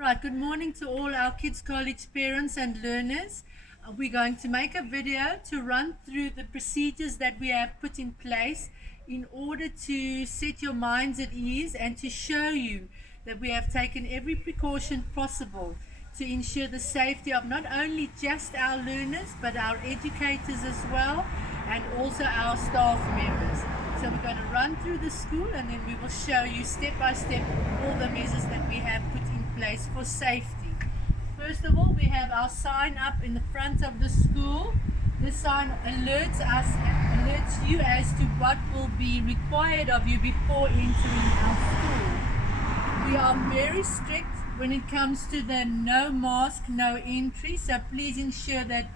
Right, good morning to all our Kids College parents and learners. We're going to make a video to run through the procedures that we have put in place in order to set your minds at ease and to show you that we have taken every precaution possible to ensure the safety of not only just our learners but our educators as well, and also our staff members. So we're going to run through the school and then we will show you step by step all the measures that we have put in place for safety. First of all, we have our sign up in the front of the school. This sign alerts you as to what will be required of you before entering our school. We are very strict when it comes to the no mask, no entry, so please ensure that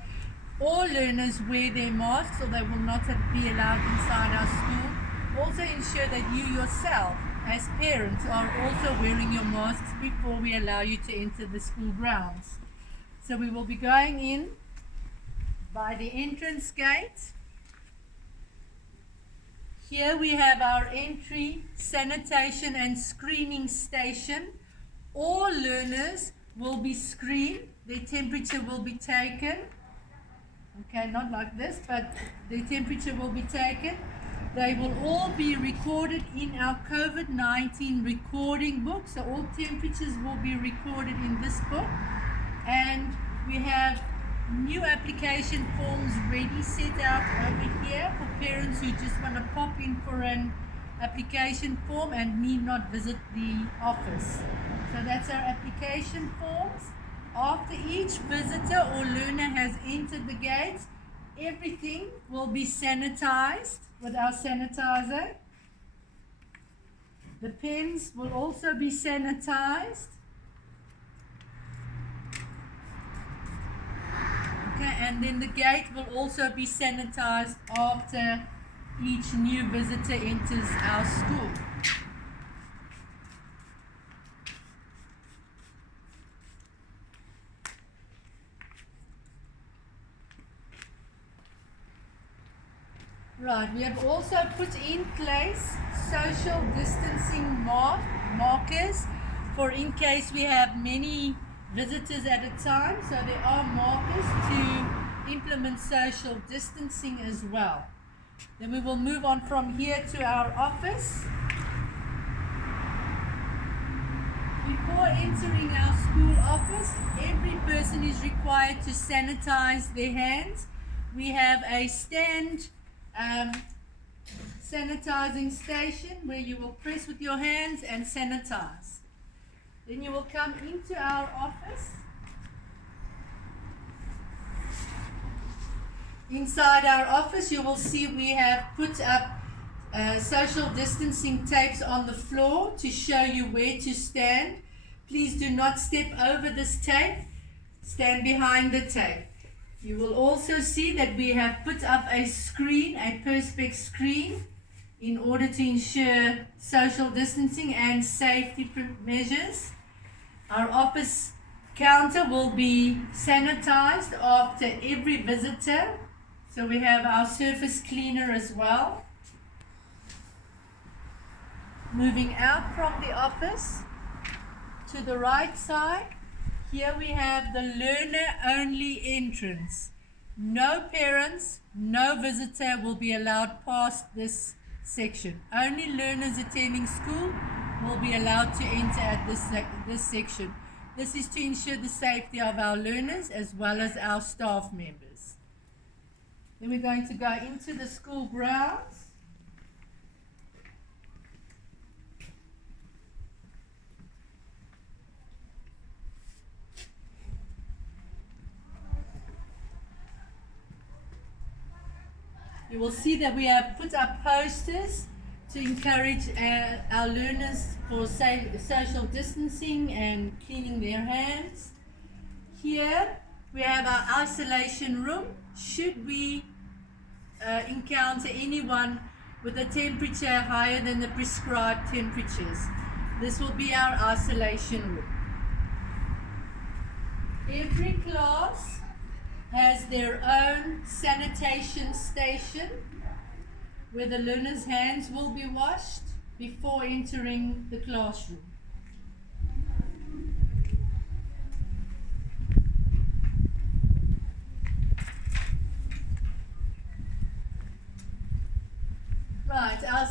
all learners wear their masks or they will not be allowed inside our school. Also ensure that you yourself as parents are also wearing your masks before we allow you to enter the school grounds. So we will be going in by the entrance gate. Here we have our entry, sanitation and screening station. All learners will be screened, their temperature will be taken. Okay, not like this, but their temperature will be taken. They will all be recorded in our COVID-19 recording book. So all temperatures will be recorded in this book. And we have new application forms ready set out over here for parents who just want to pop in for an application form and need not visit the office. So that's our application forms. After each visitor or learner has entered the gates, everything will be sanitized with our sanitizer. The pens will also be sanitized. Okay, and then the gate will also be sanitized after each new visitor enters our school. Right, we have also put in place social distancing markers for in case we have many visitors at a time. So there are markers to implement social distancing as well. Then we will move on from here to our office. Before entering our school office, every person is required to sanitize their hands. We have a stand sanitizing station where you will press with your hands and sanitize. Then you will come into our office. Inside our office you will see we have put up social distancing tapes on the floor to show you where to stand. Please do not step over this tape. Stand behind the tape. You will also see that we have put up a screen, a perspex screen, in order to ensure social distancing and safety measures. Our office counter will be sanitized after every visitor. So we have our surface cleaner as well. Moving out from the office to the right side, here we have the learner-only entrance. No parents, no visitor will be allowed past this section. Only learners attending school will be allowed to enter at this section. This is to ensure the safety of our learners as well as our staff members. Then we're going to go into the school grounds. You will see that we have put up posters to encourage our learners for social distancing and cleaning their hands. Here we have our isolation room. Should we encounter anyone with a temperature higher than the prescribed temperatures, this will be our isolation room. Every class has their own sanitation station where the learners' hands will be washed before entering the classroom.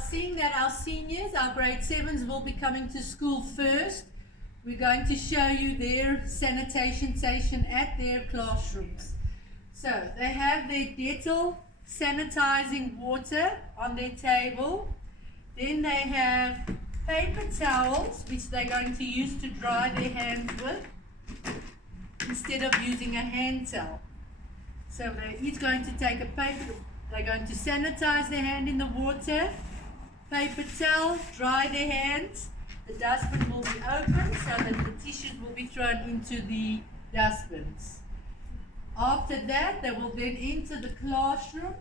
seeing that our seniors, our grade 7s, will be coming to school first, we're going to show you their sanitation station at their classrooms. So they have their Dettol sanitizing water on their table. Then they have paper towels, which they're going to use to dry their hands with, instead of using a hand towel. So they're each going to take a paper, they're going to sanitize their hand in the water, paper towel, dry their hands. The dustbin will be open so that the tissues will be thrown into the dustbins. After that, they will then enter the classroom.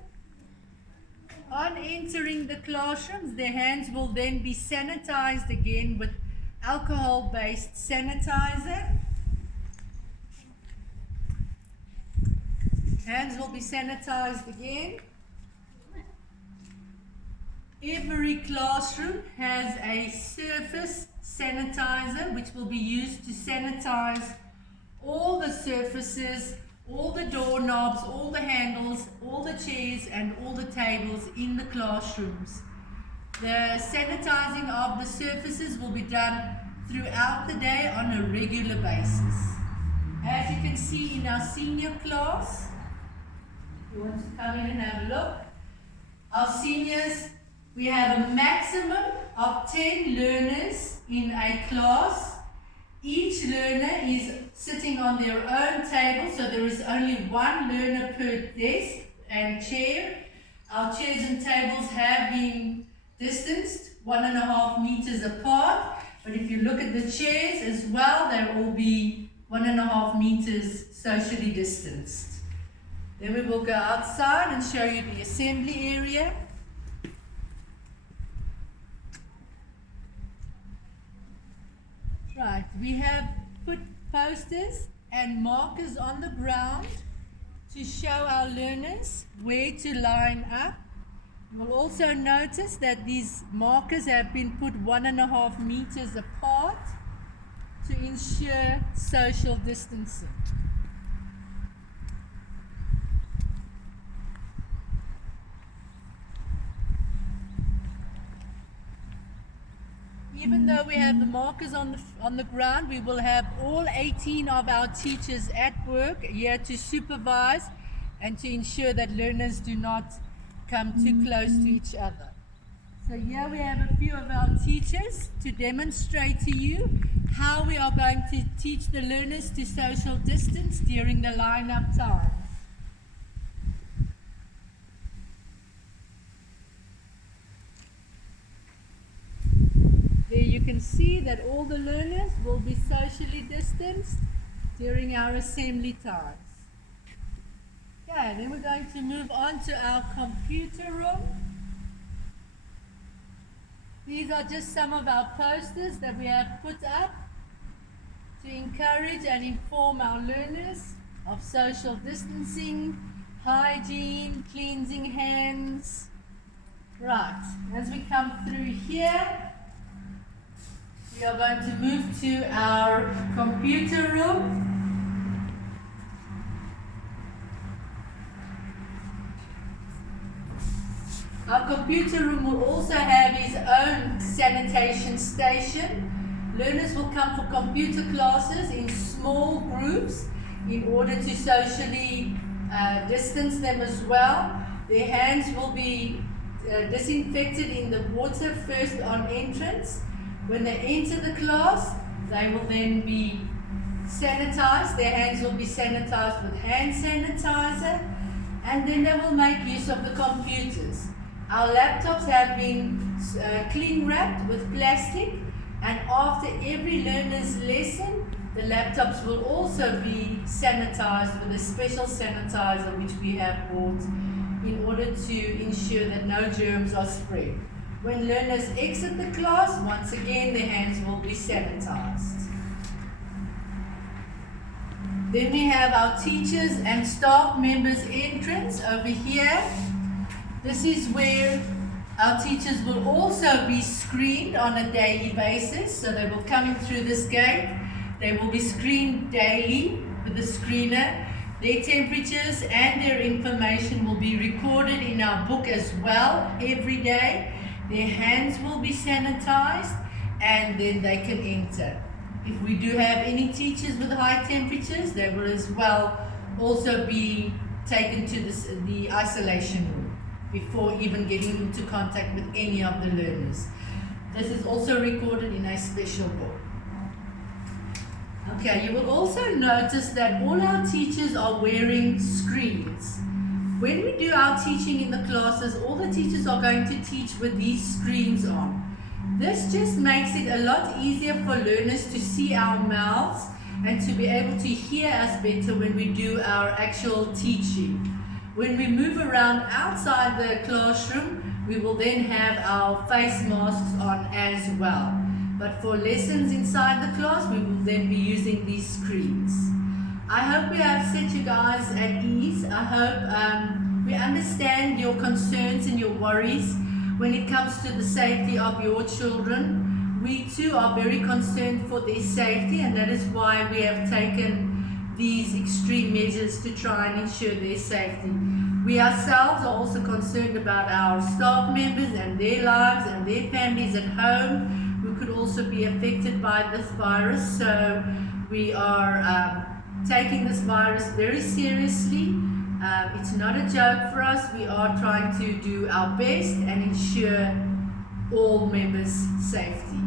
On entering the classrooms, their hands will then be sanitized again with alcohol-based sanitizer. Hands will be sanitized again. Every classroom has a surface sanitizer which will be used to sanitize all the surfaces, all the doorknobs, all the handles, all the chairs and all the tables in the classrooms. The sanitizing of the surfaces will be done throughout the day on a regular basis. As you can see in our senior class, you want to come in and have a look. Our seniors, we have a maximum of 10 learners in a class. Each learner is sitting on their own table, so there is only one learner per desk and chair. Our chairs and tables have been distanced 1.5 meters apart, but if you look at the chairs as well, they will be 1.5 meters socially distanced. Then we will go outside and show you the assembly area. Right, we have put posters and markers on the ground to show our learners where to line up. You will also notice that these markers have been put 1.5 meters apart to ensure social distancing. Even though we have the markers on the ground, we will have all 18 of our teachers at work here to supervise and to ensure that learners do not come too close to each other. So here we have a few of our teachers to demonstrate to you how we are going to teach the learners to social distance during the line-up times. There you can see that all the learners will be socially distanced during our assembly times. Okay, then we're going to move on to our computer room. These are just some of our posters that we have put up to encourage and inform our learners of social distancing, hygiene, cleansing hands. Right, as we come through here, we are going to move to our computer room. Our computer room will also have its own sanitation station. Learners will come for computer classes in small groups in order to socially distance them as well. Their hands will be disinfected in the water first on entrance. When they enter the class, they will then be sanitized. Their hands will be sanitized with hand sanitizer, and then they will make use of the computers. Our laptops have been cling wrapped with plastic, and after every learner's lesson, the laptops will also be sanitized with a special sanitizer which we have bought in order to ensure that no germs are spread. When learners exit the class, once again their hands will be sanitized. Then we have our teachers and staff members entrance over here. This is where our teachers will also be screened on a daily basis. So they will come in through this gate. They will be screened daily with a screener. Their temperatures and their information will be recorded in our book as well every day. their hands will be sanitized, and then they can enter. If we do have any teachers with high temperatures, they will as well also be taken to the isolation room before even getting into contact with any of the learners. This is also recorded in a special book. Okay, you will also notice that all our teachers are wearing screens. When we do our teaching in the classes, all the teachers are going to teach with these screens on. This just makes it a lot easier for learners to see our mouths and to be able to hear us better when we do our actual teaching. When we move around outside the classroom, we will then have our face masks on as well. But for lessons inside the class, we will then be using these screens. I hope we have set you guys at ease. I hope we understand your concerns and your worries when it comes to the safety of your children. We too are very concerned for their safety, and that is why we have taken these extreme measures to try and ensure their safety. We ourselves are also concerned about our staff members and their lives and their families at home who could also be affected by this virus. So we are taking this virus very seriously. It's not a joke for us. We are trying to do our best and ensure all members' safety.